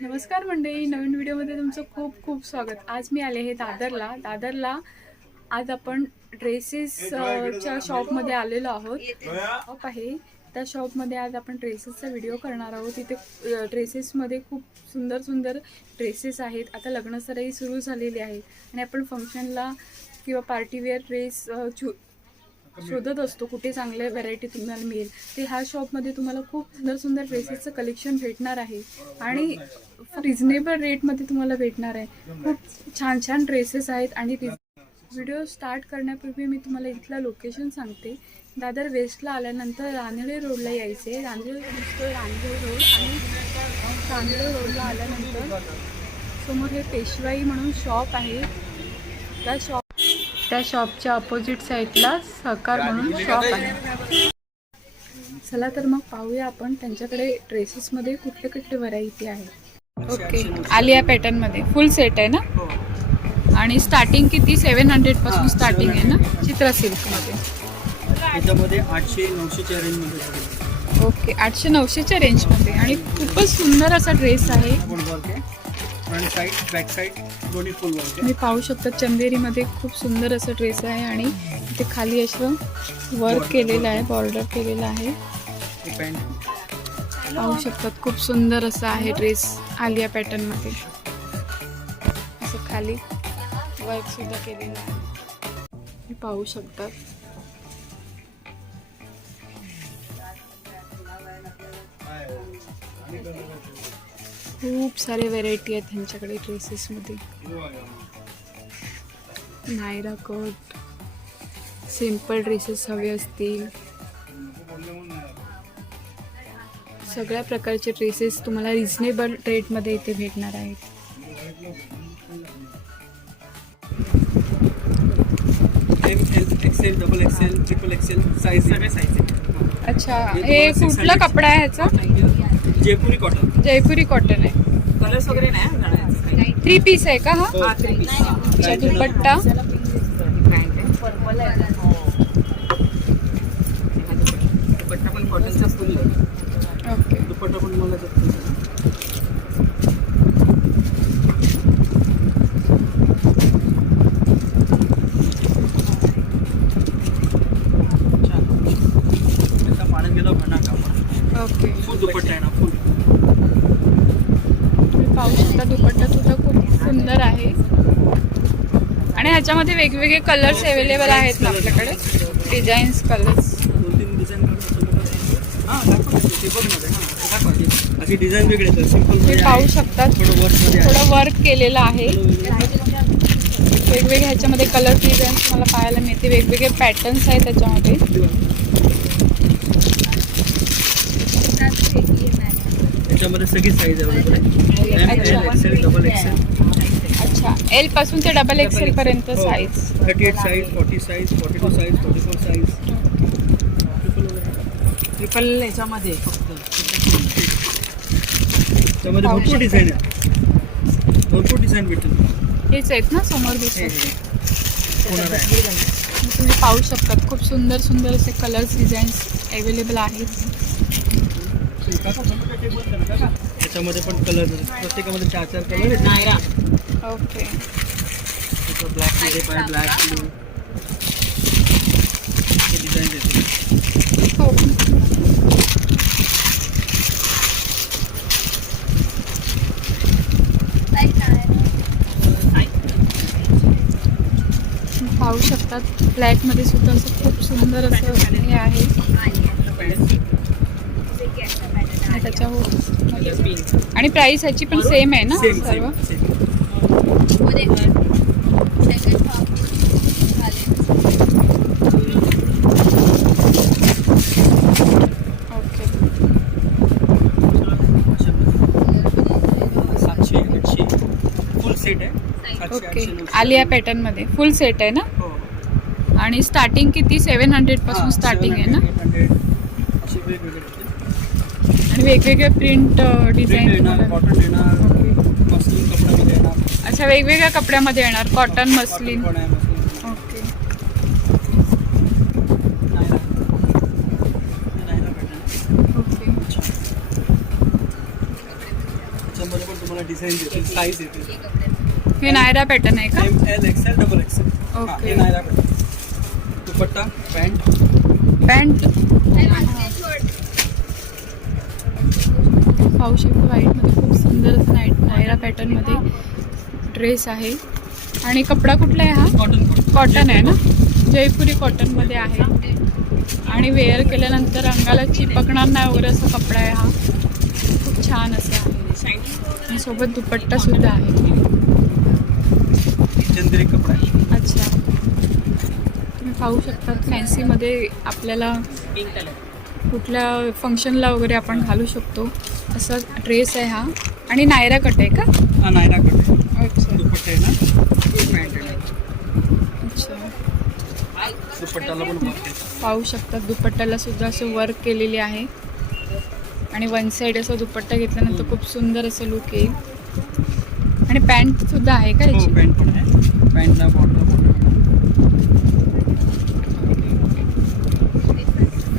नमस्कार मंडळी नवीन व्हिडिओमध्ये तुमचं खूप खूप स्वागत. आज मी आले आहे दादरला. दादरला आज आपण ड्रेसेस च्या शॉपमध्ये आलेलो आहोत. शॉप आहे. त्या शॉपमध्ये आज आपण ड्रेसेसचा व्हिडिओ करणार आहोत. तिथे ड्रेसेसमध्ये खूप सुंदर सुंदर ड्रेसेस आहेत. आता लग्नसराई सुरू झालेली आहे. आणि आपण फंक्शनला किंवा पार्टीवेअर ड्रेस चू शोधत असतो. कुठे चांगल्या व्हरायटी तुम्हाला मिळेल. ते ह्या शॉपमध्ये तुम्हाला खूप सुंदर सुंदर ड्रेसेसचं कलेक्शन भेटणार आहे. आणि रिझनेबल रेटमध्ये तुम्हाला भेटणार आहे. खूप छान छान ड्रेसेस आहेत आणि व्हिडिओ स्टार्ट करण्यापूर्वी मी तुम्हाला इथलं लोकेशन सांगते. दादर वेस्टला आल्यानंतर रानडे रोडला यायचे. रानडे दिसतोय रानडे रोड आणि रानडे रोडला आल्यानंतर समोर हे पेशवाई म्हणून शॉप आहे. त्या शॉप त्या शॉपच्या अपोजिट साईडला सहकार म्हणून शॉप आहे. चला तर मग पाहूया आपण त्यांच्याकडे ड्रेसेसमध्ये कुठले कुठले व्हरायटी आहे ओके आलिया पॅटर्नमध्ये फुल सेट आहे ना? हो. आणि स्टार्टिंग किती? सेवन हंड्रेडपासून स्टार्टिंग आहे ना? चित्रा सिल्कमध्ये. आठशे नऊशेच्या ओके आठशे नऊशेच्या रेंजमध्ये आणि खूपच सुंदर असा ड्रेस आहे. तुम्ही पाहू शकता चंदेरीमध्ये खूप सुंदर असं ड्रेस आहे आणि इथे खाली असं वर्क केलेलं आहे बॉर्डर केलेलं आहे. पाहू शकतात. खूप सुंदर असं आहे ड्रेस आलिया पॅटर्नमध्ये. असं खाली वर्क सुद्धा केलेलं आहे. हे पाहू शकतात. खूप सारे व्हेरायटी आहेत त्यांच्याकडे ड्रेसेसमध्ये नायरा कट सिंपल ड्रेसेस हवे असतील. सगळ्या प्रकारचे ड्रेसेस तुम्हाला रिझनेबल रेटमध्ये इथे भेटणार आहेत. M L XL double XL triple XL size सगळे साईज अच्छा हे हे कुठला 600 कपडा आहे ह्याचा? जयपुरी कॉटन जयपुरी कॉटन आहे. कलर्स वगैरे नाही घालायचे थ्री पीस आहे का हा? हा थ्री पीस अच्छा दुपट्टा पर्पल आहे दुपट्टा पण कॉटनचा फुल आहे. दुपट्टा पण मला ओके फुल दुपट्टा आहे ना फुल. तुम्ही पाहू शकता दुपट्टा सुद्धा खूप सुंदर आहे. आणि ह्याच्यामध्ये वेगवेगळे कलर्स अवेलेबल आहेत ना आपल्याकडे? डिझाईन्स कलर्स दोन तीन डिझाईन हां दाखवा ते बघमध्ये हां दाखवा ते. अशी डिझाईन वेगळे पाहू शकता थोडं वर्क थोडं केलेलं आहे. वेगवेगळे ह्याच्यामध्ये कलर डिझाईन्स मला पाहायला मिळते वेगवेगळे पॅटर्न्स आहेत त्याच्यामध्ये. सगळी साईज अवेलेबल आहे. अच्छा. एलपासून ते डबल एक्सेल पर्यंत size thirty eight size forty size forty two size forty four size triple याच्यामध्ये फक्त. त्यामध्ये पाहू भरपूर शकता. डिझाईन आहे भरपूर डिझाईन भेटेल हेच आहेत ना समोर हे हे. होणार आहे? तुम्ही पाहू शकतात. खूप सुंदर सुंदर असे कलर्स डिझाईन्स अवेलेबल आहेत. त्याच्यामध्ये पण कलर प्रत्येकामध्ये चार चार कलर आहेत. नायरा. ओके. ब्लॅकमध्ये पण ब्लॅक ब्लू डिझाईन येते हो तुम्ही पाहू शकतात ब्लॅकमध्ये सुद्धा असं खूप सुंदर असं हे आहे. आणि त्याच्यावर आणि प्राइस ह्याची पण सेम आहे ना सर्व? ओके. आलिया पॅटर्नमध्ये फुल सेट आहे ना? हो. आणि स्टार्टिंग किती? सेवन हंड्रेडपासून स्टार्टिंग आहे ना? 700, 800 असे वेगवेगळे आहेत. आणि वेगवेगळे प्रिंट डिझाईन अच्छा वेगवेगळ्या कपड्यामध्ये येणार कॉटन मसलिन ओके हे नायरा पॅटर्न आहे का? M L XL double XL okay. Naira pattern dupatta pant? Pant. पाहू शकतो व्हाईटमध्ये खूप सुंदर असं नाईट नायरा पॅटर्नमध्ये ड्रेस आहे. आणि कपडा कुठला आहे हा? कॉटन कॉटन आहे ना? जयपुरी कॉटनमध्ये आहे. आणि वेअर केल्यानंतर अंगाला चिपकणार नाही वगैरे असा कपडा आहे हा. खूप छान असा आहे. आणि सोबत दुपट्टा सुद्धा आहे. कपडा. पाहू शकता फॅन्सीमध्ये आपल्याला कुठल्या फंक्शनला वगैरे आपण घालू शकतो. असा ड्रेस आहे हा. आणि नायरा कट आहे का? हा नायरा कट आहे. अच्छा. दुपट्टा आहे ना? पॅन्ट अच्छा. दुपट्टाला पण पाहू शकता दुपट्ट्याला सुद्धा असं वर्क केलेली आहे. आणि वन साईड असं दुपट्टा घेतल्यानंतर खूप सुंदर असं लुक येईल. आणि पॅन्ट सुद्धा आहे का हो याची? पॅन्ट पण आहे. पॅन्टला बॉर्डर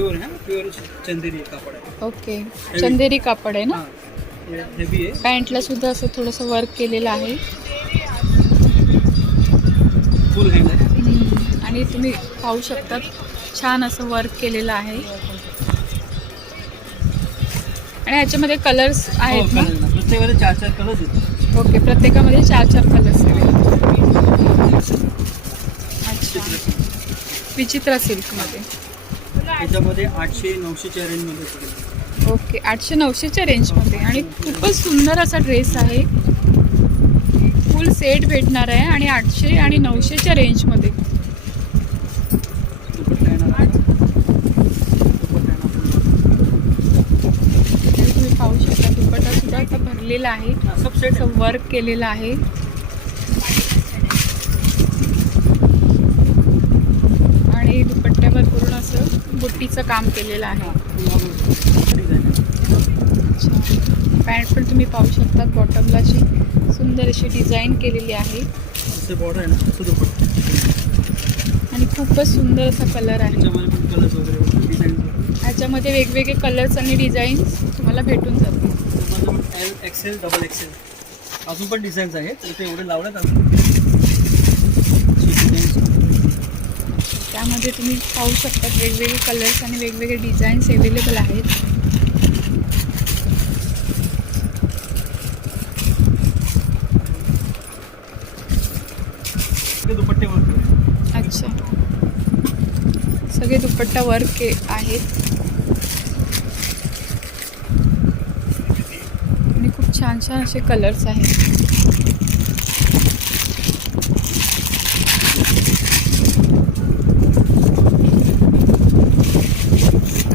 प्युअर आहे प्युअर चंदेरी कापड आहे ओके. चंदेरी कापड आहे ना? हा. हेवी आहे पॅन्टला सुद्धा असं थोडंसं वर्क केलेलं आहे. फुल हँड आहे हम्म. आणि तुम्ही पाहू शकता छान असं वर्क केलेलं आहे. आणि ह्याच्यामध्ये कलर्स हो आहेत ना? कलर ना प्रत्येकाला चार चार ओके प्रत्येकामध्ये चार चार कलर्स अच्छा. विचित्र सिल्कमध्ये त्याच्यामध्ये आठशे नऊशेच्या रेंजमध्ये ओके आठशे नऊशेच्या रेंजमध्ये आणि खूपच सुंदर असा ड्रेस आहे. फुल सेट भेटणार आहे आणि आठशे आणि नऊशेच्या रेंजमध्ये तुम्ही पाहू शकता दुपट्टा सुद्धा आता भरलेला आहे. वर्क केलेलं आहे आणि दुपट्ट्यावर पूर्ण असं बुट्टीचं काम केलेलं आहे. पॅन्ट पण तुम्ही पाहू शकता बॉटमला अशी सुंदर अशी डिझाईन केलेली आहे. आणि खूपच सुंदर असा कलर आहे. ह्याच्यामध्ये वेगवेगळे कलर्स आणि डिझाईन्स तुम्हाला भेटून जातील. एक्सेल डबल एक्सेल अजून पण डिझाईन्स आहेत इथे एवढे लावल्यात अजून अशी designs. त्यामध्ये तुम्ही पाहू शकता वेगवेगळे कलर्स आणि वेगवेगळे डिझाईन्स अवेलेबल आहेत. अच्छा. सगळे दुपट्टा वर्क के आहेत. आणि खूप छान छान असे कलर्स आहेत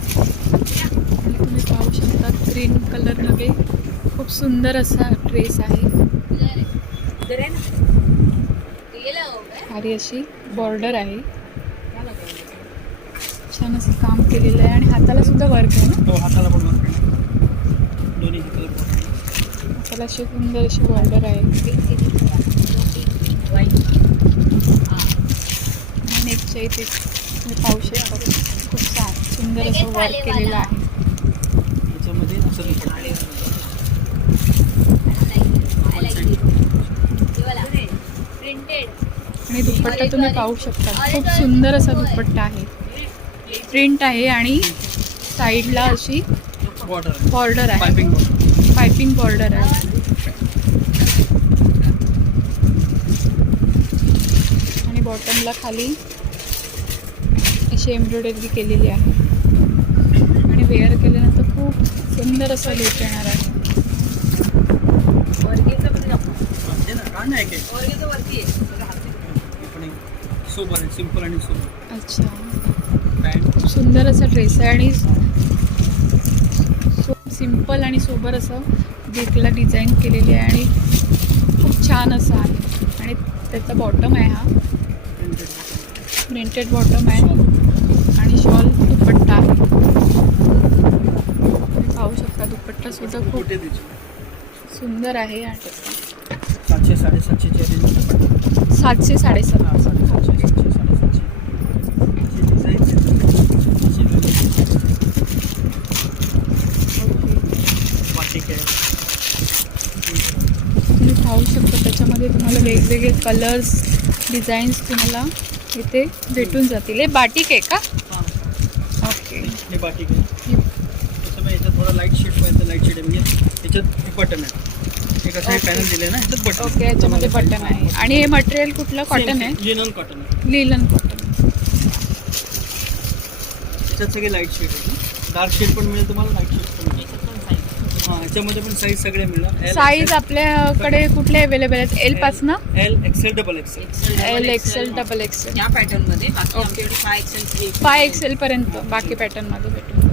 आणि तुम्ही पाहू शकता ग्रीन कलरमध्ये खूप सुंदर असा ड्रेस आहे. भारी अशी बॉर्डर आहे. छान असं काम केलेलं आहे आणि हाताला सुद्धा वर्क आहे ना? तो हाताला पण वर्क आहे. हाताला अशी सुंदर अशी बॉर्डर आहे. आणि नेकच्या इथे शकता. खूप छान सुंदर असं वर्क केलेलं आहे त्याच्यामध्ये असं दुपट्टा आहे One side. आणि दुपट्टा तुम्ही पाहू शकता. खूप सुंदर असा दुपट्टा आहे. प्रिंट आहे आणि साईडला अशी बॉर्डर. आहे बॉर्डर आहे. Piping border. आहे. आणि बॉटमला खाली अशी एम्ब्रॉयडरी केलेली आहे. आणि वेअर केल्यानंतर खूप सुंदर असा लुक येणार आहे. वर्गीचं पण दाखव. हे ना का नाही काय वर्गीचं वरती आहे बघा हाती. हे पण एक सोबर आहे सिंपल आणि सोबर अच्छा. पॅन्ट सुंदर असा ड्रेस आहे आणि सिंपल आणि सोबर असं बेकला डिझाईन केलेली आहे आणि खूप छान असं आहे. आणि त्याचा बॉटम आहे हा. प्रिंटेड बॉटम आहे. आणि शॉल दुपट्टा आहे. तुम्ही पाहू शकता दुपट्टा सुद्धा खूप कुठे सुंदर आहे आणि सातशे साडेसातशेच्या रेंज सातशे साडेसात. ओके तुम्ही पाहू शकता त्याच्यामध्ये तुम्हाला वेगवेगळे कलर्स डिझाईन्स तुम्हाला इथे भेटून जातील. हे बाटिक आहे का? हां ओके हे बाटिक आहे. त्याच्यामुळे याच्यात थोडा लाइट शेड पाहिजे लाइट शेड आहे. म्हणजे याच्यात बटन आहे एक असं हे Okay. पॅनल दिले ना? याच्यात बटन ओके याच्यामध्ये बटन आहे. आणि हे मटेरियल कुठलं? कॉटन आहे? लिनन कॉटन आहे. लिलन कॉटन याच्यात सगळे लाइट शेड आहे डार्क शेड पण मिळेल तुम्हाला लाइट शेड पण मिळेल. हां याच्यामध्ये पण साईज सगळे मिळणार. साईज आपल्याकडे कुठले अवेलेबल आहेत? एल पासनं? L XL double XL L XL. Double XL या पॅटर्नमध्ये बाकी आमच्याकडे five XL three five XL पर्यंत बाकी पॅटर्नमध्ये भेटून.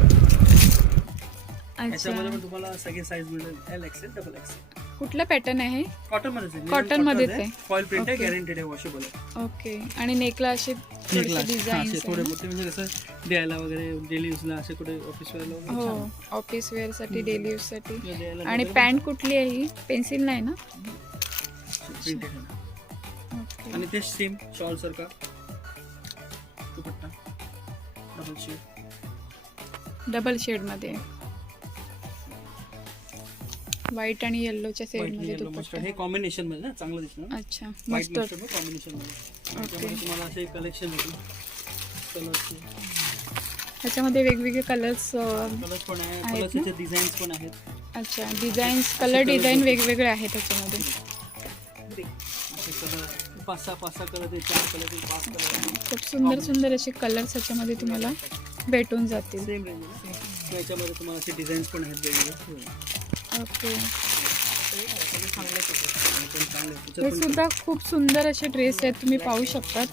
याच्यामध्ये पण तुम्हाला सगळे साईज मिळेल एल एक्सेल डबल एक्सेल कुठलं पॅटर्न आहे कॉटन Cotton मध्येच आहे. फॉईल प्रिंट आहे Okay. गॅरंटेड आहे वॉशेबल आहे. ओके आणि नेकला डिझाईन असे थोडे मोठे म्हणजे कसं द्यायला वगैरे डेली यूजला असे कुठे ऑफिस वगैरे हो. ऑफिस वेअरसाठी डेली यूजसाठी. द्यायला आणि पॅन्ट कुठली आहे ही? पेन्सिल नाही ना. ओके आणि ते सेम शॉल सारखा. दुपट्टा. डबल शेड डबल शेडमध्ये. व्हाईट आणि येल्लोच्या शेड व्हाईटमध्ये दुपट्टा. हे कॉम्बिनेशनमध्ये ना? चांगलं दिसणार अच्छा मस्त. कॉम्बिनेशनमध्ये तुम्हाला असे कलेक्शन कलर्सचे त्याच्यामध्ये वेगवेगळे कलर्स कलर्स पण आहे आहेत कलर्स ना? याचे डिझाईन्स पण आहेत. अच्छा डिझाईन्स कलर डिझाईन. वेगवेगळे आहेत त्याच्यामध्ये. पाच सहा पाच सहा कलर चार कलर पाच कलर खूप सुंदर सुंदर असे कलर्स त्याच्यामध्ये तुम्हाला भेटून जातील. सेम रेंज याच्यामध्ये तुम्हाला असे डिझाईन्स पण आहेत वेगवेगळे. ओके. हे सुद्धा खूप सुंदर असे ड्रेस आहेत तुम्ही पाहू शकतात.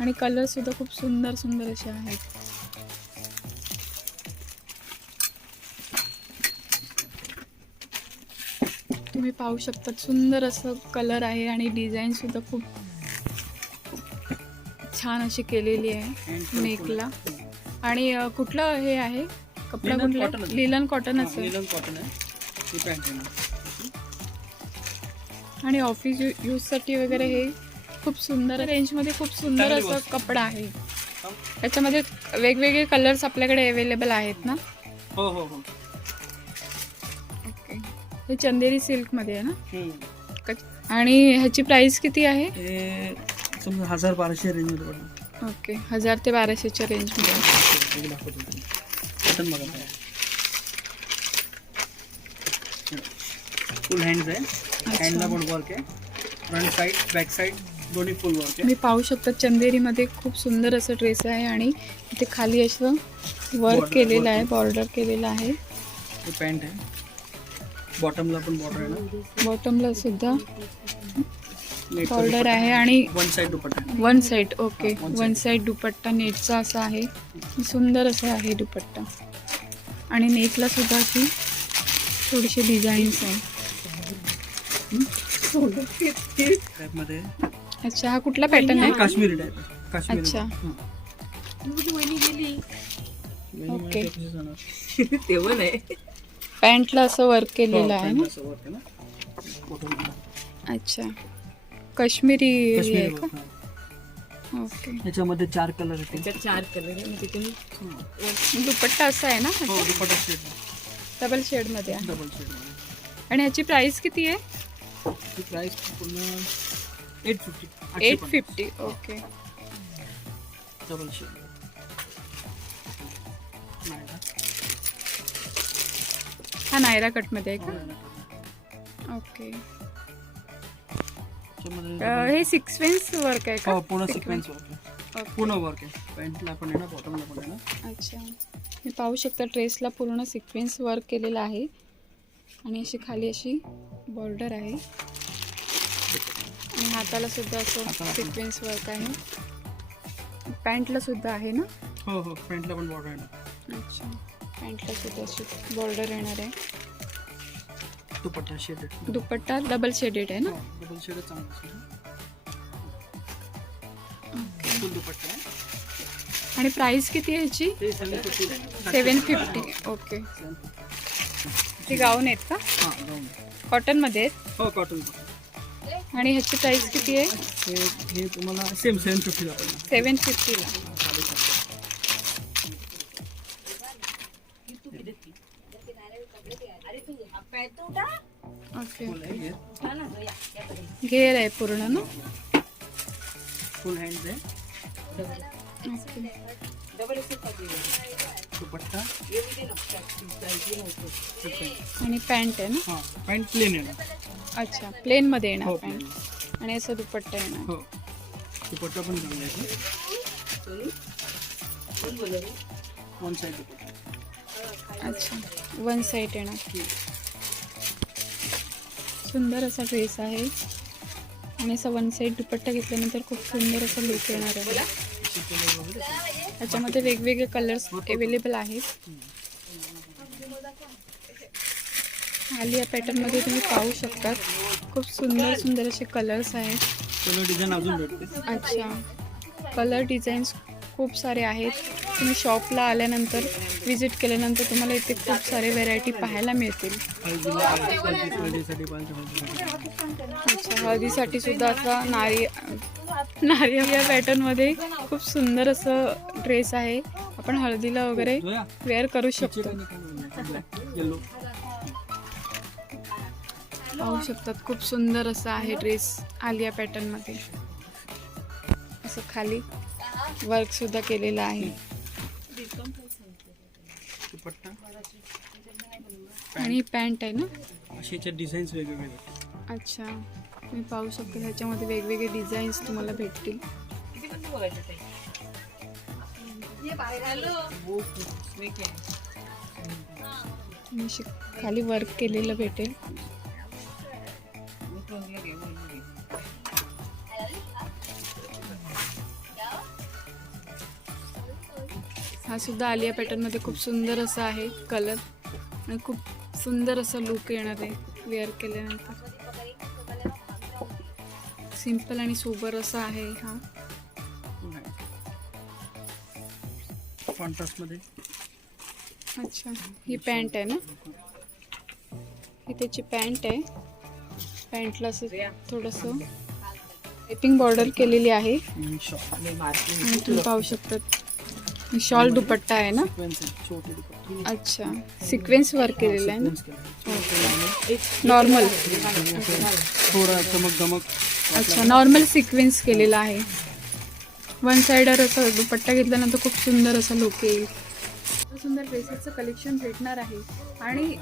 आणि कलर सुद्धा खूप सुंदर सुंदर असे आहेत. तुम्ही पाहू शकतात सुंदर असं कलर आहे आणि डिझाईन सुद्धा खूप छान अशी केलेली आहे नेकला. आणि कुठलं हे आहे? कपडा कुठला. लिलन कॉटन असं निलन कॉटन आहे. ही पॅन्ट आणि ऑफिस यूजसाठी वगैरे हे खूप सुंदर रेंजमध्ये खूप सुंदर असं. कपडा आहे. त्याच्यामध्ये वेगवेगळे कलर्स आपल्याकडे अवेलेबल आहेत ना? हो हो हो. ओके हे चंदेरी सिल्कमध्ये आहे ना? आणि ह्याची प्राइस किती आहे? हजार बाराशे रेंजमध्ये ओके. हजार ते बाराशेच्या रेंजमध्ये दाखवतो तुम्ही. पॅटर्न बघा फुल हँड्स आहे हँडला पण वर्क आहे. फ्रंट साईड बॅक साईड दोन्ही फुल वर्क आहे. मी पाहू शकता चंदेरीमध्ये खूप सुंदर असं ड्रेस आहे आणि इथे खाली असं वर्क Border, केलेलं आहे. बॉर्डर केलेलं आहे. हे पॅन्ट आहे. बॉटमला पण बॉर्डर आहे ना? बॉटमला सुद्धा. बॉर्डर आहे आणि one side dupatta one side okay हा, वन साईड दुपट्टा नेटचा असा आहे. सुंदर असं आहे दुपट्टा. आणि नेकला सुद्धा अशी थोडीशी डिझाईन्स आहे. अच्छा हा कुठला पॅटर्न आहे? काश्मीरी टाईप आहे. काश्मीरी. अच्छा. हां. गेली. ओके. पॅन्टला असं वर्क हो, केलेलं आहे ना? work आहे ना. अच्छा. काश्मीरी हे आहे का? हां. ओके. याच्यामध्ये चार कलर येतील त्याच्यात चार कलर आहे. मग तिथून दुपट्टा असा आहे ना हो दुपट्टा शेड डबल शेडमध्ये आहे. डबल शेड आणि ह्याची प्राइस किती आहे? प्राइस पूर्ण eight fifty eight fifty okay double shade हा नायरा कटमध्ये आहे का? ओके अं, हे सिक्वेन्स वर्क आहे हो का पूर्ण Sequence. सिक्वेन्स वर्क आहे. ओके. पूर्ण वर्क आहे. पॅन्टला पण आहे ना बॉटमला पण आहे ना. अच्छा. मी पाहू शकता ड्रेसला पूर्ण सिक्वेन्स वर्क केलेलं आहे. आणि अशी खाली अशी बॉर्डर आहे. आणि हाताला सुद्धा असं हाताला पण. सिक्वेन्स वर्क आहे. पॅन्टला सुद्धा आहे ना? हो हो पॅन्टला पण बॉर्डर आहे ना. अच्छा. पॅन्टला सुद्धा अशी बॉर्डर येणार आहे. दुपट्टा शेड आहे दुपट्टा डबल शेडेड आहे ना? डबल शेड चांगला फुल दुपट्टा आहे. आणि प्राइस किती आहे ह्याची ते सेवन फिफ्टी ओके ती गाऊन आहेत का? हां कॉटनमध्ये आहेत? हो कॉटन आणि ह्याची प्राइस किती आहे? हे तुम्हाला सेम सेवन फिफ्टीला सेवन फिफ्टीला ओके घेर आहे पूर्ण ना? फुल हँड आणि पॅन्ट आहे ना? हां पॅन्ट प्लेन आहे अच्छा प्लेनमध्ये येणार हो पॅन्ट आणि असं दुपट्टा येणार. हो. दुपट्टा पण चांगला आहे. One side dupatta. अच्छा वन साईड येणार. सुंदर असा ड्रेस आहे. आणि असा वन साईड दुपट्टा घेतल्यानंतर खूप सुंदर असा लुक येणार आहे. त्याच्यामध्ये वेगवेगळे कलर्स अवेलेबल आहेत. आलिया पॅटर्नमध्ये तुम्ही पाहू शकतात. खूप सुंदर सुंदर असे कलर्स आहेत. अच्छा. कलर डिझाईन्स खूप सारे आहेत. तुम्ही शॉपला आल्यानंतर विजिट केल्यानंतर तुम्हाला इथे खूप सारे व्हेरायटी पाहायला मिळतील. हळदीसाठी अच्छा हळदीसाठी सुद्धा आता नारी नारी या पॅटर्नमध्ये खूप सुंदर असं ड्रेस आहे. आपण हळदीला वगैरे वेअर करू शकतो. पाहू शकतात खूप सुंदर असं आहे ड्रेस आलिया पॅटर्नमध्ये असं खाली. वर्क सुद्धा केलेलं आहे. आणि पॅन्ट आहे ना? असे याच्यात डिझाईन्स वेगवेगळे अच्छा. तुम्ही पाहू शकता ह्याच्यामध्ये वेगवेगळे डिझाईन्स तुम्हाला भेटतील. खाली वर्क केलेलं भेटेल. हा सुद्धा आलिया पॅटर्नमध्ये खूप सुंदर असा आहे कलर आणि खूप सुंदर असा लुक येणार आहे वेअर केल्यानंतर. सिंपल आणि सोबर असा आहे हा. कॉन्ट्रास्टमध्ये अच्छा ही पॅन्ट आहे ना? ही त्याची पॅन्ट आहे. पॅन्टला असं थोडंसं पायपिंग बॉर्डर केलेली आहे. तुम्ही पाहू शकतात. शॉल दुपट्टा आहे ना? अच्छा. सिक्वेन्स वर्क केलेलं आहे ना? नॉर्मल थोडा चमक दमक अच्छा नॉर्मल सिक्वेन्स केलेला आहे. वन साइडर असं दुपट्टा घेतल्यानंतर खूप सुंदर असा लुक येईल. सुंदर ड्रेसेसचं कलेक्शन भेटणार आहे. आणि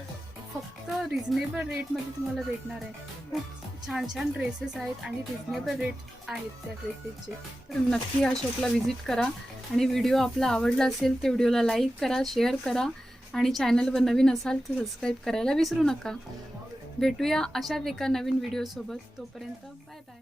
फक्त रिझनेबल रेटमध्ये तुम्हाला भेटणार आहे. खूप छान छान ड्रेसेस आहेत आणि रिजनेबल रेट आहेत त्या ड्रेसेसचे तर नक्की या शॉपला व्हिजिट करा आणि व्हिडिओ आपला आवडला असेल तर व्हिडिओला लाईक करा शेअर करा आणि चॅनलवर नवीन असाल तर सबस्क्राईब करायला विसरू नका. भेटूया अशाच एका नवीन व्हिडिओसोबत तोपर्यंत बाय बाय